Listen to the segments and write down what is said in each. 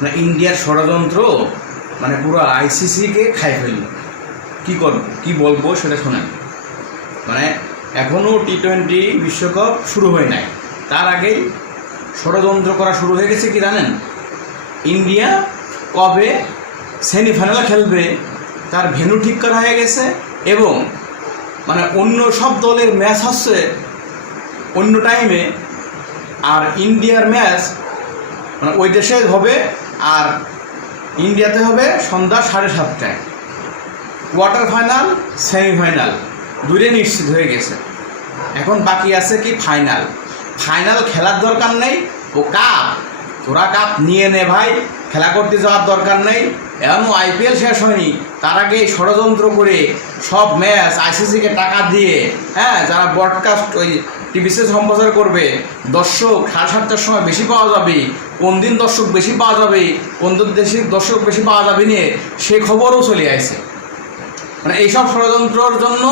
মানে ইন্ডিয়ার ষড়যন্ত্র মানে পুরো আইসিসিকে খাই ফেলল। কী করব কী বলবো সেটা শোনেন। মানে এখনও টি-20 বিশ্বকাপ শুরু হয় নাই, তার আগেই ষড়যন্ত্র করা শুরু হয়ে গেছে। কি জানেন, ইন্ডিয়া কবে সেমিফাইনালে খেলবে তার ভেন্যু ঠিক করা হয়ে গেছে, এবং মানে অন্য সব দলের ম্যাচ হচ্ছে অন্য টাইমে, আর ইন্ডিয়ার ম্যাচ মানে ওই দেশে হবে আর ইন্ডিয়াতে হবে সন্ধ্যা 7:30টায়। কোয়ার্টার ফাইনাল সেমিফাইনাল দুটোই নিশ্চিত হয়ে গেছে। এখন বাকি আছে কি ফাইনাল। ফাইনাল খেলার দরকার নেই, ও কাপ, তোরা কাপ নিয়ে নে ভাই, খেলা করতে যাওয়ার দরকার নেই। এমনও আইপিএল শেষ হয়নি, তার আগে ষড়যন্ত্র করে সব ম্যাচ আইসিসিকে টাকা দিয়ে, হ্যাঁ, যারা ব্রডকাস্ট ওই টিভিতে সম্প্রচার করবে, দর্শক 7:30টার সময় বেশি পাওয়া যাবে, কোন দিন দর্শক বেশি পাওয়া যাবে, কোন দেশের দর্শক বেশি পাওয়া যাবে নিয়ে সে খবরও চলে আসছে। মানে এইসব ষড়যন্ত্রের জন্য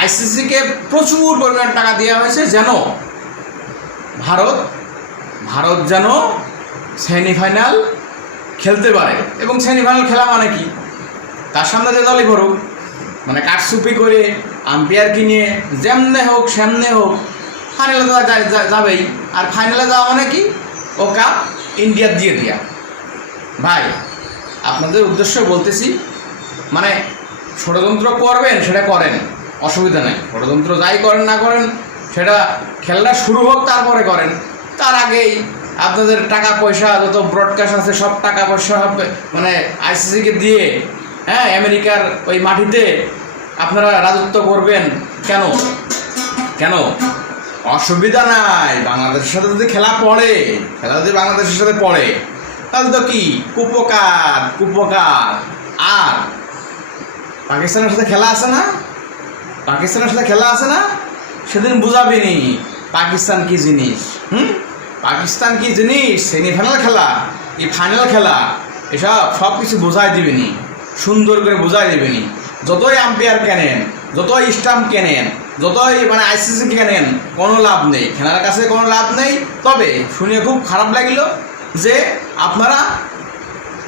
আইসিসিকে প্রচুর পরিমাণ টাকা দেওয়া হয়েছে, যেন ভারত যেন সেমিফাইনাল খেলতে পারে। এবং সেমিফাইনাল খেলা মানে কি, তার সামনে যে দলই করুক, মানে কারচুপি করে আম্পায়ার কিনে যেমনে হোক সেমনে হোক ফাইনালে যাবেই। আর ফাইনালে যাওয়া মানে কি, ও কাপ ইন্ডিয়ার দিয়ে দেওয়া। ভাই আপনাদের উদ্দেশ্য বলতেছি, মানে ষড়যন্ত্র করবেন সেটা করেন, অসুবিধা নেই। ষড়যন্ত্র যাই করেন না করেন, সেটা খেলা শুরু হোক তারপরে করেন। তার আগেই আপনাদের টাকা পয়সা যত ব্রডকাস্ট আছে সব টাকা পয়সা মানে আইসিসিকে দিয়ে, হ্যাঁ, আমেরিকার ওই মাটিতে আপনারা রাজত্ব করবেন কেন? অসুবিধা নাই। বাংলাদেশের সাথে যদি খেলা যদি বাংলাদেশের সাথে পড়ে তাহলে তো কি কুপকার। আর পাকিস্তানের সাথে খেলা আছে না, সেদিন বুঝাবিনি পাকিস্তান কি জিনিস। পাকিস্তান কি জিনিস, সেমিফাইনাল খেলা, এই ফাইনাল খেলা, এসব সব কিছু বোঝাই দিবেনি, সুন্দর করে বোঝাই দিবেনি। যতই আম্পায়ার কেনেন, যতই স্টাম্প কেনেন, যতই মানে আইসিসি কেনেন, কোনো লাভ নেই, খেলার কাছে কোনো লাভ নেই। তবে শুনে খুব খারাপ লাগলো যে আপনারা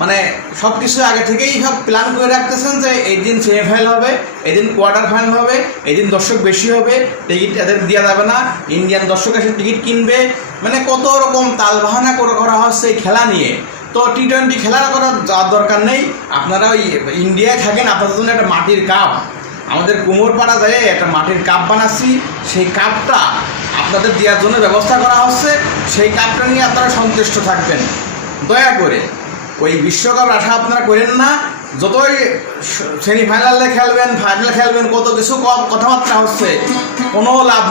মানে সব কিছু আগে থেকেই সব প্ল্যান করে রাখতেছেন যে এই দিন সেমিফাইনাল হবে, এই দিন কোয়ার্টার ফাইনাল হবে, এই দিন দর্শক বেশি হবে, টিকিট এদের দেওয়া যাবে না, ইন্ডিয়ান দর্শক এসে টিকিট কিনবে। মানে কত রকম তালবাহানা করা হচ্ছে এই খেলা নিয়ে। তো টি-20 খেলা করার যাওয়ার দরকার নেই। আপনারা ওই ইন্ডিয়ায় থাকেন, আপনাদের জন্য একটা মাটির কাপ, আমাদের কুমোরপাড়া যায় একটা মাটির কাপ বানাচ্ছি, সেই কাপটা আপনাদের দেওয়ার জন্য ব্যবস্থা করা হচ্ছে। সেই কাপটা নিয়ে আপনারা সন্তুষ্ট থাকবেন। দয়া করে ওই বিশ্বকাপ আশা আপনারা করেন না। যতই সেমিফাইনালে খেলবেন, ফাইনাল খেলবেন, কত কিছু কথাবার্তা হচ্ছে, কোনো লাভ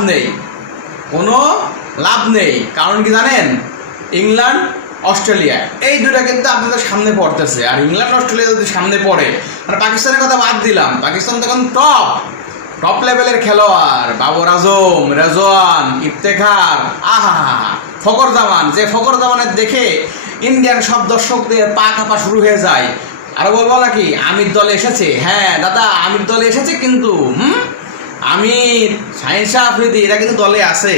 নেই। কারণ কি জানেন, ইংল্যান্ড অস্ট্রেলিয়া এই দুটা কিন্তু আপনাদের সামনে পড়তেছে। আর ইংল্যান্ড অস্ট্রেলিয়া যদি সামনে পড়ে, মানে পাকিস্তানের কথা বাদ দিলাম, পাকিস্তান তখন টপ লেভেলের খেলোয়াড়, বাবর আজম, রেজওয়ান, ইফতেখার, ফখর জামানের দেখে ইন্ডিয়ান সব দর্শকদের পা কাঁপা শুরু হয়ে যায়। আরো বলবো নাকি আমির দলে এসেছে, হ্যাঁ দাদা আমির দলে এসেছে, কিন্তু আমির, শাহিন শাহ আফ্রিদি এরা কিন্তু দলে আছে।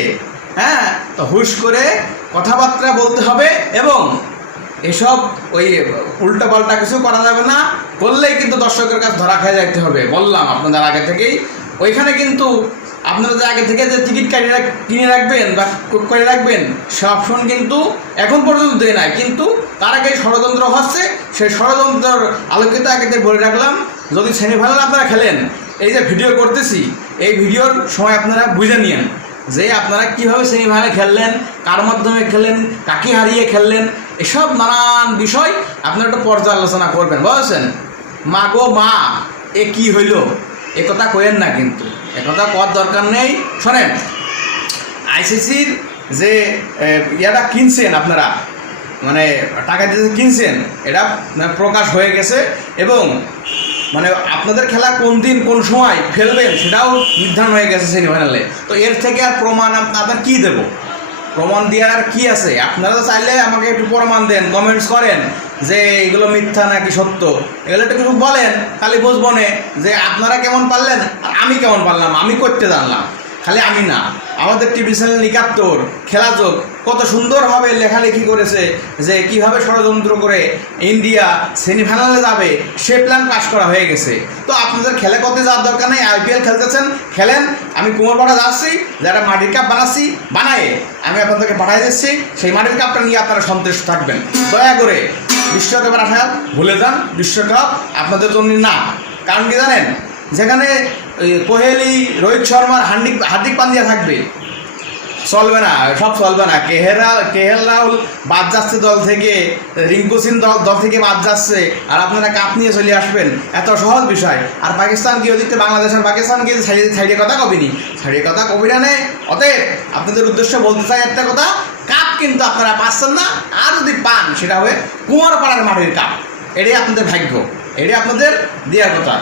হ্যাঁ, তো হুশ করে কথাবার্তা বলতে হবে, এবং এসব ওই উল্টোপাল্টা কিছু করা যাবে না। করলেই কিন্তু দর্শকের কাছে ধরা খেয়ে যাইতে হবে। বললাম আপনাদের আগে থেকেই, ওইখানে কিন্তু আপনারা যে আগে থেকে যে টিকিট কিনে রাখবেন বা করে রাখবেন, সে অপশন কিন্তু এখন পর্যন্ত দেয় নাই। কিন্তু তার আগে ষড়যন্ত্র হচ্ছে, সেই ষড়যন্ত্রের আলোকিত আগে বলে রাখলাম, যদি সেমিফাইনাল আপনারা খেলেন, এই যে ভিডিও করতেছি, এই ভিডিওর সময় আপনারা বুঝে নিন যে আপনারা কীভাবে সেমিফাইনালে খেললেন, কার মাধ্যমে খেললেন, কাকে হারিয়ে খেললেন, এসব নানান বিষয় আপনারা একটু পর্যালোচনা করবেন, বুঝছেন? মা গো মা, এ কি হইল, এ কথা কইেন না, কিন্তু এ কথা করার দরকার নেই। শোনেন, আইসিসির যে ইয়াটা কিনছেন আপনারা, মানে টাকা দিয়ে কিনছেন, এটা প্রকাশ হয়ে গেছে, এবং মানে আপনাদের খেলা কোন দিন কোন সময় খেলবেন সেটাও নির্ধারণ হয়ে গেছে সেমিফাইনালে। তো এর থেকে আর প্রমাণ আপনাদের কী দেবো? প্রমাণ দেওয়ার কি আছে? আপনারা তো চাইলে আমাকে একটু প্রমাণ দেন, কমেন্টস করেন যে এগুলো মিথ্যা নাকি সত্য, এগুলো একটু কিছু বলেন, খালি বুঝবো না যে আপনারা কেমন পারলেন আর আমি কেমন পারলাম, আমি করতে জানলাম। খালি আমি না, আমাদের টিভি চ্যানেল ৭১, খেলা যোগ কত সুন্দরভাবে লেখালেখি করেছে যে কিভাবে ষড়যন্ত্র করে ইন্ডিয়া সেমিফাইনালে যাবে সে প্ল্যান পাস করা হয়ে গেছে। তো আপনাদের খেলে করতে যাওয়ার দরকার নেই, আইপিএল খেলতেছেন খেলেন, আমি কুমারপাড়া যাচ্ছি, যারা মাটির কাপ বানাচ্ছি বানায়ে আমি আপনাদেরকে পাঠিয়ে দিচ্ছি, সেই মাটির কাপটা নিয়ে আপনারা সন্তুষ্ট থাকবেন। দয়া করে বিশ্বকাপের আশা ভুলে যান, বিশ্বকাপ আপনাদের জন্য না। কারণ কি জানেন, যেখানে কোহলি রোহিত শর্মার হার্দিক পান্ডিয়া থাকবে চলবে না, সব চলবে না। কেএল রাহুল বাদ যাচ্ছে দল থেকে, রিঙ্কু সিং দল থেকে বাদ যাচ্ছে, আর আপনারা কাপ নিয়ে চলে আসবেন, এত সহজ বিষয়। আর পাকিস্তান কি ওদিকে বাংলাদেশ আর পাকিস্তান কি সাইডে কথা কবিনি, সাইডে কথা কবি না নেই। অতএব আপনাদের উদ্দেশ্যে বলতে চাই একটা কথা, কাপ কিন্তু আপনারা পাচ্ছেন না, আর যদি পান সেটা হবে কুমারপাড়ার মাটির কাপ। এটাই আপনাদের ভাগ্য, এটাই আপনাদের দেওয়ার কথা।